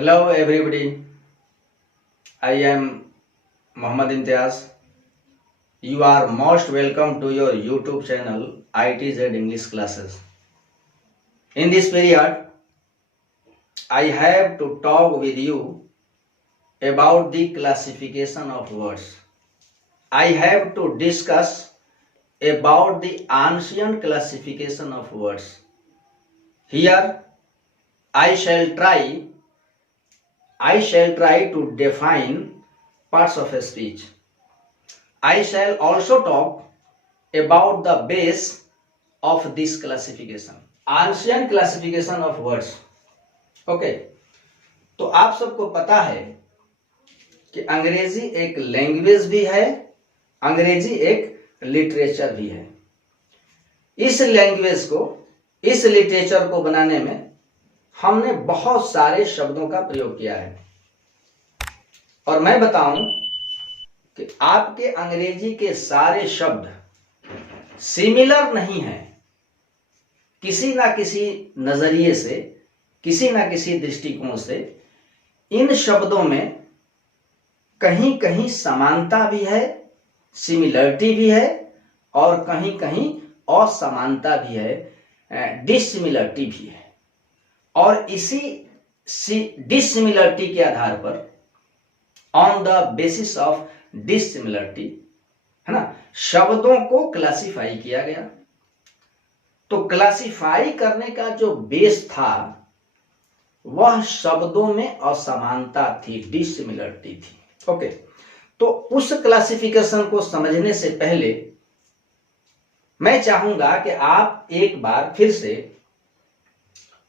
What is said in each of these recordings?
Hello everybody, I am Muhammad Imtiaz. You are most welcome to your YouTube channel ITZ English Classes. In this period, I have to talk with you about the classification of words. I have to discuss about the ancient classification of words. Here, I shall try to define parts of a speech. I shall also talk about the base of this classification, ancient classification of words. Okay, तो आप सबको पता है कि अंग्रेजी एक language भी है, अंग्रेजी एक लिटरेचर भी है। इस लैंग्वेज को, इस लिटरेचर को बनाने में हमने बहुत सारे शब्दों का प्रयोग किया है। और मैं बताऊं कि आपके अंग्रेजी के सारे शब्द सिमिलर नहीं है। किसी ना किसी नजरिए से, किसी ना किसी दृष्टिकोण से इन शब्दों में कहीं कहीं समानता भी है, सिमिलरिटी भी है, और कहीं कहीं असमानता भी है, डिससिमिलरिटी भी है। और इसी डिससिमिलरिटी के आधार पर, ऑन द बेसिस ऑफ डिससिमिलरिटी, है ना, शब्दों को क्लासिफाई किया गया। तो क्लासिफाई करने का जो बेस था वह शब्दों में असमानता थी, डिससिमिलरिटी थी। ओके, तो उस क्लासिफिकेशन को समझने से पहले मैं चाहूंगा कि आप एक बार फिर से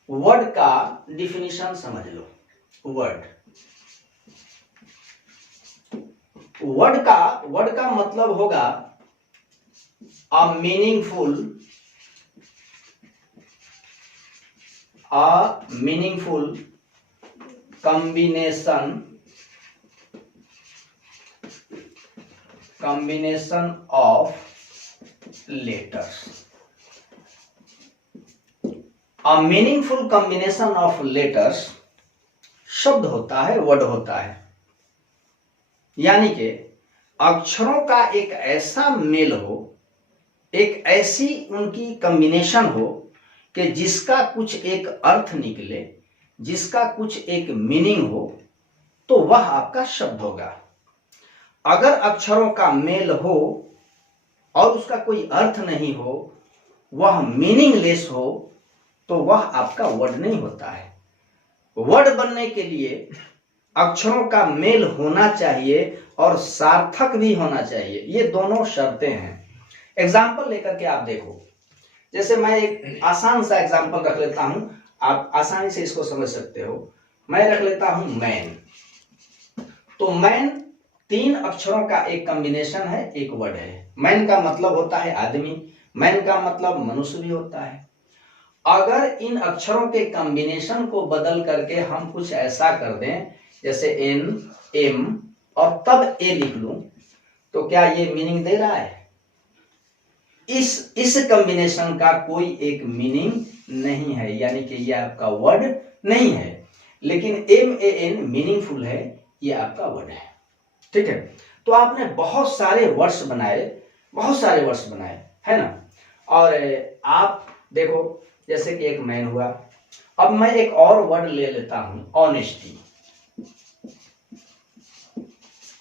वर्ड का डिफिनीशन समझ लो। वर्ड का मतलब होगा a meaningful combination of letters. A meaningful combination of letters शब्द होता है, वर्ड होता है, यानी कि अक्षरों का एक ऐसा मेल हो, एक ऐसी उनकी कॉम्बिनेशन हो कि जिसका कुछ एक अर्थ निकले, जिसका कुछ एक मीनिंग हो, तो वह आपका शब्द होगा। अगर अक्षरों का मेल हो और उसका कोई अर्थ नहीं हो, वह मीनिंगलेस हो, तो वह आपका वर्ड नहीं होता है। वर्ड बनने के लिए अक्षरों का मेल होना चाहिए और सार्थक भी होना चाहिए। ये दोनों शर्तें हैं। एग्जाम्पल लेकर के आप देखो, जैसे मैं एक आसान सा एग्जाम्पल रख लेता हूं, आप आसानी से इसको समझ सकते हो। मैं रख लेता हूं मैन। तो मैन 3 अक्षरों का एक कॉम्बिनेशन है, एक वर्ड है। मैन का मतलब होता है आदमी, मैन का मतलब मनुष्य भी होता है। अगर इन अक्षरों के कॉम्बिनेशन को बदल करके हम कुछ ऐसा कर दें, जैसे एन, एम और तब ए लिख लूं, तो क्या ये मीनिंग दे रहा है? इस कॉम्बिनेशन का कोई एक मीनिंग नहीं है, यानी कि ये आपका वर्ड नहीं है। लेकिन MAN मीनिंगफुल है, ये आपका वर्ड है। ठीक है, तो आपने बहुत सारे वर्ड्स बनाए, है ना। और आप देखो, जैसे कि एक मैन हुआ। अब मैं एक और वर्ड ले लेता हूं, ऑनेस्टी।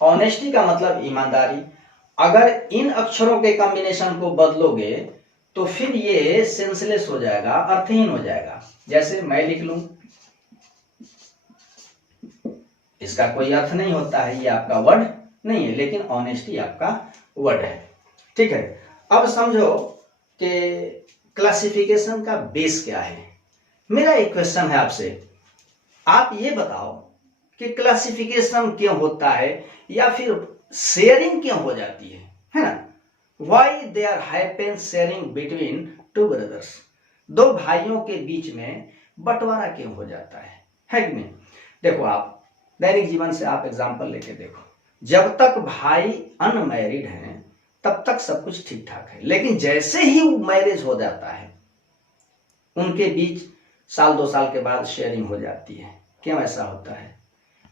ऑनेस्टी का मतलब ईमानदारी। अगर इन अक्षरों के कॉम्बिनेशन को बदलोगे तो फिर ये सेंसलेस हो जाएगा, अर्थहीन हो जाएगा। जैसे मैं लिख लूं, इसका कोई अर्थ नहीं होता है, ये आपका वर्ड नहीं है, लेकिन ऑनेस्टी आपका वर्ड है। ठीक है, अब समझो कि क्लासिफिकेशन का बेस क्या है। मेरा एक क्वेश्चन है आपसे, आप ये बताओ कि क्लासिफिकेशन क्यों होता है, या फिर शेयरिंग क्यों हो जाती है ना। Why there happens sharing between two brothers, 2 भाइयों के बीच में बंटवारा क्यों हो जाता है कि नहीं। देखो, आप दैनिक जीवन से आप एग्जांपल लेके देखो। जब तक भाई अनमैरिड हैं तब तक सब कुछ ठीक ठाक है, लेकिन जैसे ही मैरिज हो जाता है उनके बीच साल 2 साल के बाद शेयरिंग हो जाती है। क्यों ऐसा होता है?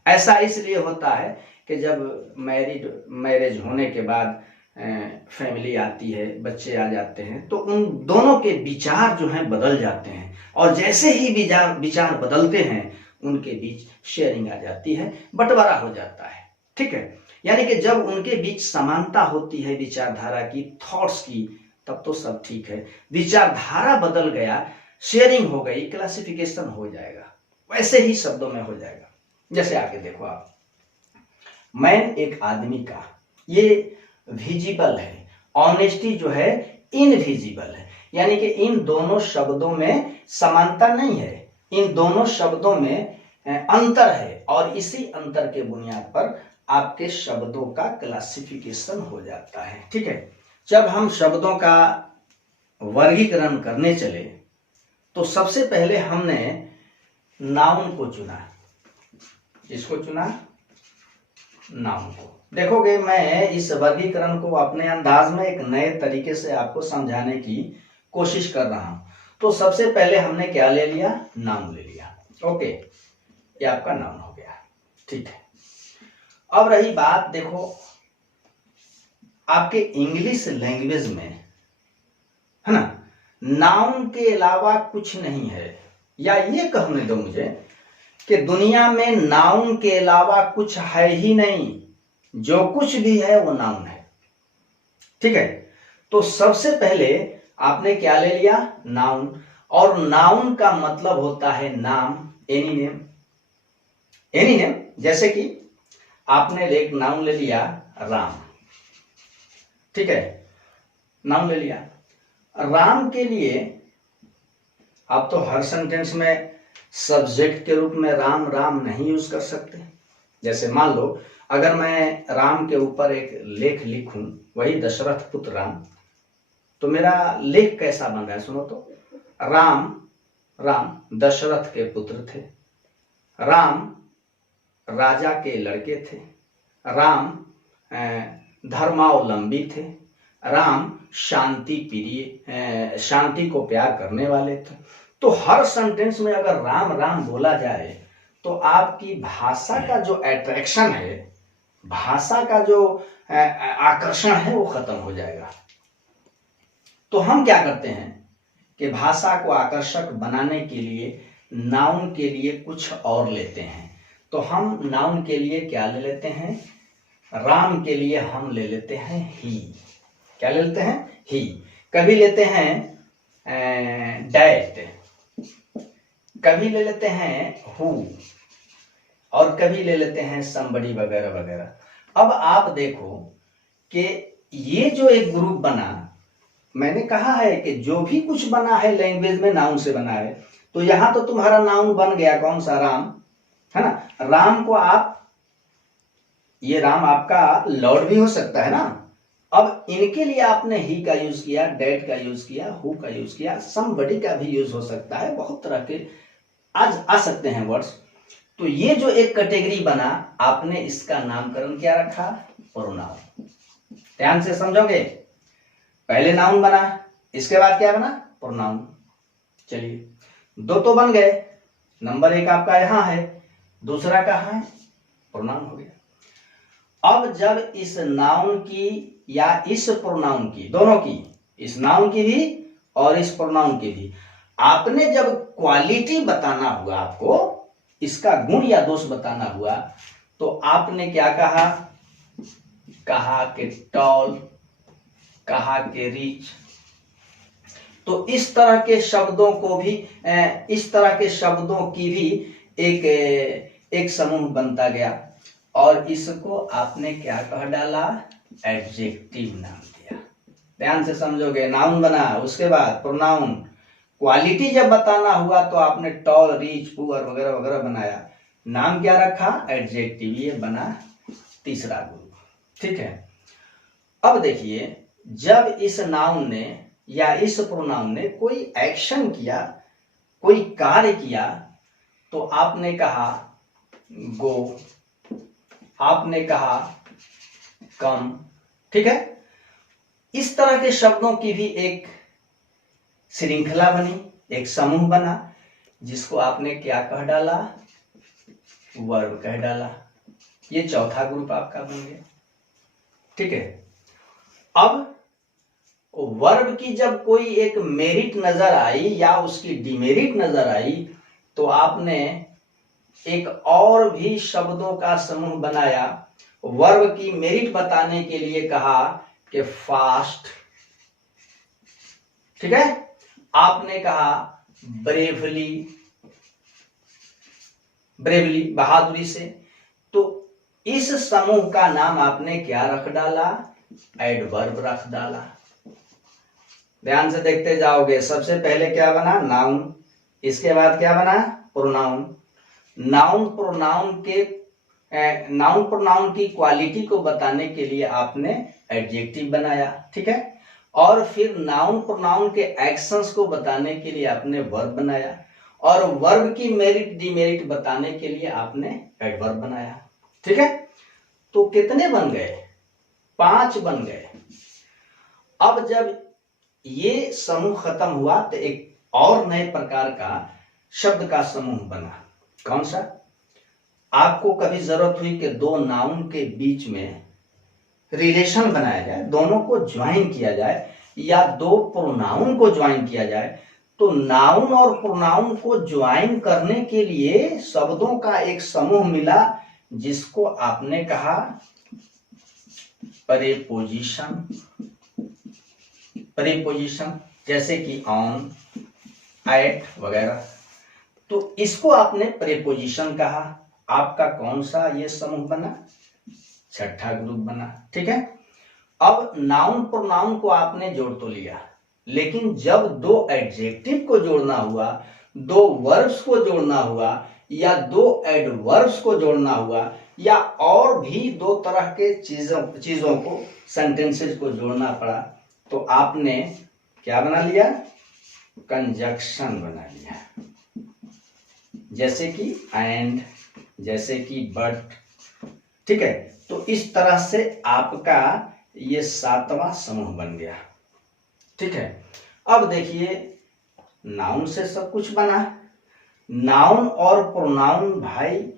ऐसा इसलिए होता है कि जब मैरिज होने के बाद फैमिली आती है, बच्चे आ जाते हैं, तो उन दोनों के विचार जो हैं बदल जाते हैं, और जैसे ही विचार बदलते हैं उनके बीच शेयरिंग आ जाती है, बंटवारा हो जाता है। ठीक है, यानी कि जब उनके बीच समानता होती है विचारधारा की, थॉट्स की, तब तो सब ठीक है। विचारधारा बदल गया, शेयरिंग हो गई, क्लासिफिकेशन हो जाएगा। वैसे ही शब्दों में हो जाएगा। जैसे आगे देखो आप, मैन एक आदमी का, ये विजिबल है, ऑनेस्टी जो है इनविजिबल है, यानी कि इन दोनों शब्दों में समानता नहीं है, इन दोनों शब्दों में अंतर है, और इसी अंतर के बुनियाद पर आपके शब्दों का क्लासिफिकेशन हो जाता है। ठीक है, जब हम शब्दों का वर्गीकरण करने चले तो सबसे पहले हमने नाउन को चुना। इसको चुना, नाउन को। देखोगे मैं इस वर्गीकरण को अपने अंदाज में एक नए तरीके से आपको समझाने की कोशिश कर रहा हूं। तो सबसे पहले हमने क्या ले लिया? नाउन ले लिया। ओके, ये आपका नाउन हो गया। ठीक है, अब रही बात, देखो आपके इंग्लिश लैंग्वेज में, है ना, नाउन के अलावा कुछ नहीं है, या ये कहने दो मुझे कि दुनिया में नाउन के अलावा कुछ है ही नहीं, जो कुछ भी है वो नाउन है। ठीक है, तो सबसे पहले आपने क्या ले लिया? नाउन। और नाउन का मतलब होता है नाम, एनी नेम। एनी नेम, जैसे कि आपने एक नाउन ले लिया राम। ठीक है, नाउन ले लिया। राम के लिए आप तो हर सेंटेंस में सब्जेक्ट के रूप में राम राम नहीं यूज कर सकते। जैसे मान लो अगर मैं राम के ऊपर एक लेख लिखूं, वही दशरथ पुत्र राम, तो मेरा लेख कैसा बन रहा है? सुनो तो, राम दशरथ के पुत्र थे, राम राजा के लड़के थे, राम धर्मावलंबी थे, राम शांति प्रिय, शांति को प्यार करने वाले थे। तो हर सेंटेंस में अगर राम राम बोला जाए तो आपकी भाषा का जो अट्रैक्शन है, भाषा का जो आकर्षण है, वो खत्म हो जाएगा। तो हम क्या करते हैं कि भाषा को आकर्षक बनाने के लिए नाउन के लिए कुछ और लेते हैं। तो हम नाउन के लिए क्या ले लेते हैं? राम के लिए हम ले लेते हैं ही। क्या ले लेते हैं? ही। कभी लेते हैं डैट, कभी ले लेते हैं हु, और कभी ले लेते हैं somebody वगैरह वगैरह। अब आप देखो कि ये जो एक ग्रुप बना, मैंने कहा है कि जो भी कुछ बना है लैंग्वेज में नाउन से बना है। तो यहां तो तुम्हारा नाउन बन गया कौन सा? राम, है ना। राम को आप, ये राम आपका लॉर्ड भी हो सकता है ना। अब इनके लिए आपने ही का यूज किया, डैट का यूज किया, हु का यूज किया, समबडी का भी यूज हो सकता है, बहुत तरह के आज आ सकते हैं वर्ड्स। तो ये जो एक कैटेगरी बना, आपने इसका नामकरण क्या रखा? प्रोनाउन। ध्यान से समझोगे, पहले नाउन बना, इसके बाद क्या बना? प्रोनाउन। चलिए, दो तो बन गए, नंबर एक आपका यहां है, दूसरा कहां है? प्रोनाउन हो गया। अब जब इस नाउन की या इस प्रोनाउन की, दोनों की, इस नाउन की भी और इस प्रोनाउन की भी, आपने जब क्वालिटी बताना हुआ, आपको इसका गुण या दोष बताना हुआ, तो आपने क्या कहा? कहा कि टॉल, कहा कि रिच। तो इस तरह के शब्दों को भी, इस तरह के शब्दों की भी एक समूह बनता गया, और इसको आपने क्या कह डाला? एडजेक्टिव नाम दिया। ध्यान से समझोगे, नाउन बना, उसके बाद प्रोनाउन, क्वालिटी जब बताना हुआ तो आपने टॉल, रिच, पुअर वगैरह वगैरह बनाया, नाम क्या रखा? एडजेक्टिव। ये बना तीसरा ग्रुप। ठीक है, अब देखिए, जब इस नाउन ने या इस प्रोनाउन ने कोई एक्शन किया, कोई कार्य किया, तो आपने कहा गो, आपने कहा कम। ठीक है, इस तरह के शब्दों की भी एक श्रृंखला बनी, एक समूह बना, जिसको आपने क्या कह डाला? वर्ब कह डाला। ये चौथा ग्रुप आपका बन गया। ठीक है, अब वर्ब की जब कोई एक मेरिट नजर आई या उसकी डिमेरिट नजर आई तो आपने एक और भी शब्दों का समूह बनाया। वर्ब की मेरिट बताने के लिए कहा कि फास्ट, ठीक है, आपने कहा ब्रेवली, ब्रेवली बहादुरी से। तो इस समूह का नाम आपने क्या रख डाला? एडवर्ब रख डाला। ध्यान से देखते जाओगे। सबसे पहले क्या बना? नाउन। इसके बाद क्या बना? प्रोनाउन। नाउन प्रोनाउन की क्वालिटी को बताने के लिए आपने एडजेक्टिव बनाया। ठीक है, और फिर नाउन प्रोनाउन के एक्शंस को बताने के लिए आपने वर्ब बनाया, और वर्ब की मेरिट डिमेरिट बताने के लिए आपने एडवर्ब बनाया। ठीक है, तो कितने बन गए? 5 बन गए। अब जब ये समूह खत्म हुआ तो एक और नए प्रकार का शब्द का समूह बना। कौन सा? आपको कभी जरूरत हुई कि दो नाउन के बीच में रिलेशन बनाया जाए, दोनों को ज्वाइन किया जाए, या दो प्रोनाउन को ज्वाइन किया जाए, तो नाउन और प्रोनाउन को ज्वाइन करने के लिए शब्दों का एक समूह मिला जिसको आपने कहा प्रीपोजिशन। प्रीपोजिशन जैसे कि ऑन, एट वगैरह, तो इसको आपने प्रीपोजिशन कहा। आपका कौन सा ये समूह बना? छठा ग्रुप बना। ठीक है, अब नाउन प्रोनाउन को आपने जोड़ तो लिया, लेकिन जब दो एडजेक्टिव को जोड़ना हुआ, दो वर्ब्स को जोड़ना हुआ, या दो एडवर्ब्स को जोड़ना हुआ, या और भी दो तरह के चीजों को, सेंटेंसेस को जोड़ना पड़ा, तो आपने क्या बना लिया? कंजक्शन बना लिया। जैसे कि एंड, जैसे कि बट। ठीक है, तो इस तरह से आपका ये 7वां समूह बन गया। ठीक है, अब देखिए, नाउन से सब कुछ बना। नाउन और प्रोनाउन भाई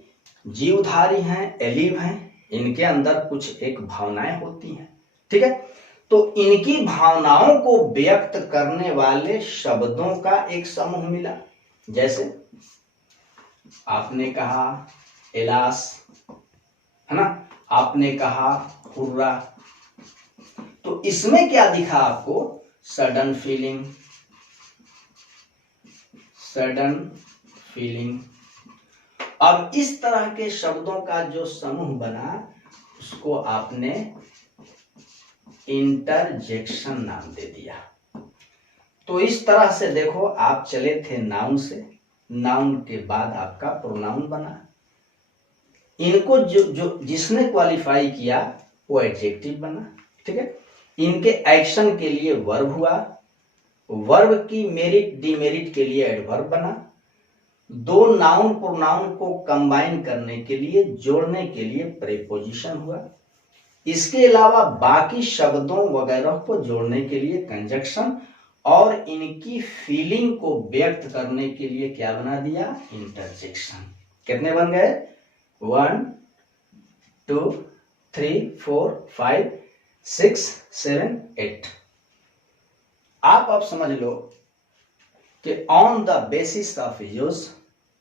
जीवधारी हैं, एलिव हैं, इनके अंदर कुछ एक भावनाएं होती हैं। ठीक है, तो इनकी भावनाओं को व्यक्त करने वाले शब्दों का एक समूह मिला। जैसे आपने कहा एलास, है ना, आपने कहा हुर्रा, तो इसमें क्या दिखा आपको? Sudden feeling, sudden feeling. अब इस तरह के शब्दों का जो समूह बना उसको आपने इंटरजेक्शन नाम दे दिया। तो इस तरह से देखो, आप चले थे नाउन से, नाउन के बाद आपका प्रोनाउन बना। इनको जो जिसने क्वालिफाई किया वो एडजेक्टिव बना। ठीक है, इनके एक्शन के लिए वर्ब हुआ, वर्ब की मेरिट डिमेरिट के लिए एडवर्ब बना, दो नाउन प्रोनाउन को कंबाइन करने के लिए, जोड़ने के लिए प्रीपोजिशन हुआ। इसके अलावा बाकी शब्दों वगैरह को जोड़ने के लिए कंजक्शन, और इनकी फीलिंग को व्यक्त करने के लिए क्या बना दिया? इंटरजेक्शन। कितने बन गए? 1 2 3 4 5 6 7 8। आप अब समझ लो कि on the basis of use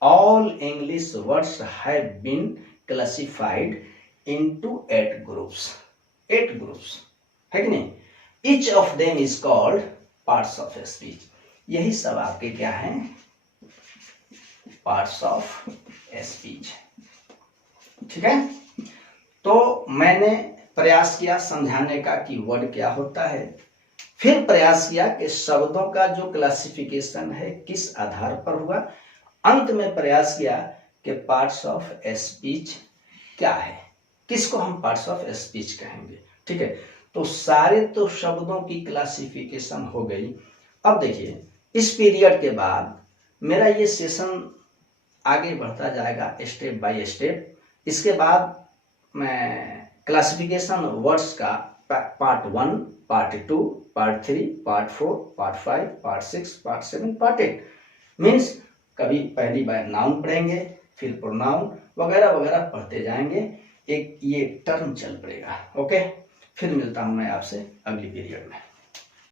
all English words have been classified into 8 groups। 8 groups है कि नहीं? Each of them is called parts of speech। यही सब आपके क्या हैं? parts of speech। ठीक है, तो मैंने प्रयास किया समझाने का कि वर्ड क्या होता है, फिर प्रयास किया कि शब्दों का जो क्लासिफिकेशन है किस आधार पर हुआ, अंत में प्रयास किया कि पार्ट्स ऑफ स्पीच क्या है, किसको हम पार्ट्स ऑफ स्पीच कहेंगे। ठीक है, तो सारे तो शब्दों की क्लासिफिकेशन हो गई। अब देखिए, इस पीरियड के बाद मेरा ये सेशन आगे बढ़ता जाएगा स्टेप बाय स्टेप। इसके बाद मैं क्लासिफिकेशन वर्ड्स का part 1, part 2, part 3, part 4, part 5, part 6, part 7, part 8 means कभी पहली बार नाउन पढ़ेंगे, फिर प्रोनाउन वगैरह वगैरह पढ़ते जाएंगे, एक ये टर्म चल पड़ेगा। ओके, फिर मिलता हूं मैं आपसे अगली पीरियड में।